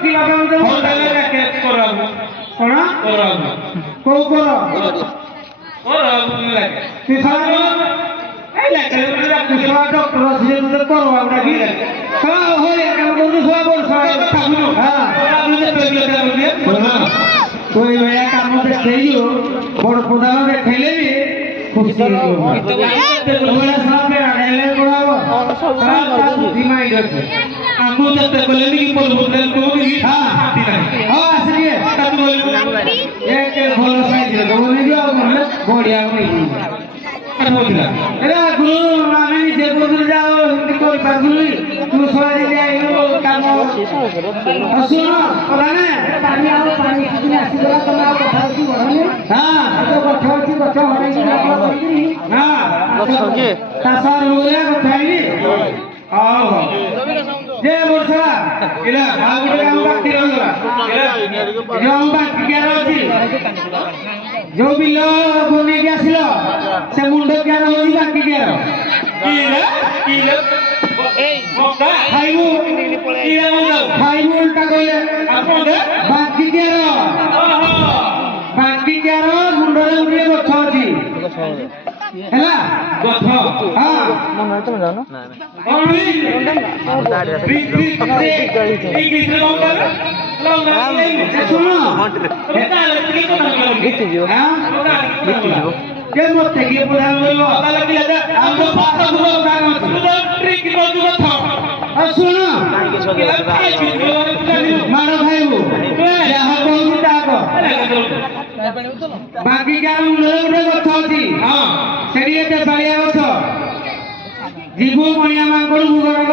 କି ବାପା ମତେ ହୋଟେଲ ରାକେଟ କରାବୁ କଣ କରାବୁ କୋଉ କର କରାବୁ ଲାଗେ তুই সারা এই লাগে তুই সারা ডক্টর আছে যে তোদের করো আমরা কি সারা হয়ে কাম করু সব বল সারা থাকুন হ্যাঁ আপনি যে পেলে দিয়ে ওই ভাইয়া কাম দেখেইও বড় প্রধান দেখাইলে বি খুশি ওরা সব আড়াইলে বড়াবো ডিমান্ড আছে আমু যেতে বলে কি বলবো তেল কো কি হ্যাঁ হাতি নাই হ্যাঁ আসিয়ে তাতু বলে এক ভালো সাইজ রে বলে দিও বলে বড়িয়া কই আর বলিলা এরা গুরু আমি যে গুরু যাও হিন্দি কই পারগুলি তুই সবাই দিয়ে আইলো কাম শুনো ওলানে পানি আও পানি কিছু আসিলা তুমি আও কথা হচ্ছি বড়নে হ্যাঁ তো কথা হচ্ছি কথা হরে কি হ্যাঁ কি তাসার রুলে কথা হইনি আও যে বর্ষা এরা ଆଉ ଗୋଟେ କାମ ବାକି ରହିଗଲା ଯୋଉ ବାକି କିଆର ଅଛି ଯୋଉ ବିଲ ବନେଇକି ଆସିଲ ସେ ମୁଣ୍ଡ କିଆର ହଉଛି ବାକି କିଆର কিলে এই মক্কা ଖାଇବୁ কিলে মজাও ଖାଇବୁ ଉଲ୍ଟା କହିଲେ আপন দে ବାକି କିଆର ଓହୋ ବାକି କିଆର ମୁଣ୍ଡରେ ଗୋଟେ ଗଛ ଅଛି ହେଲା গথ ହଁ মনে তুমি জানো অনলি দাঁড়িয়ে আছে ইংলিশ রে লঙ্গা লঙ্গা ଏ ଶୁଣ এটা কি কথা বলো জিতে ଯିବ ହଁ জিতে ଯିବ କେ ମୋତେ କିଏ ବୁଝା ମିଳିବ তাহলে কি লাগে আমরা পাঁচ গুলো কাম আছে ট্রিক বন্ধু কথা ଆଉ ଶୁଣ କାହିଁକି ସଜା ମାଡ଼ ଖାଇବୁ ଯାହା କହୁଛି ତାହା କହ ବାକି କାହାର ମୁଣ୍ଡରେ ଗୋଟେ ଗଛ ଅଛି ହଁ ସେଠି ଏତେ ବାଳିଆ ଗଛ ଯିବୁ ମଣିଆ ମାଙ୍କଡ ଭୂଗର୍ଭ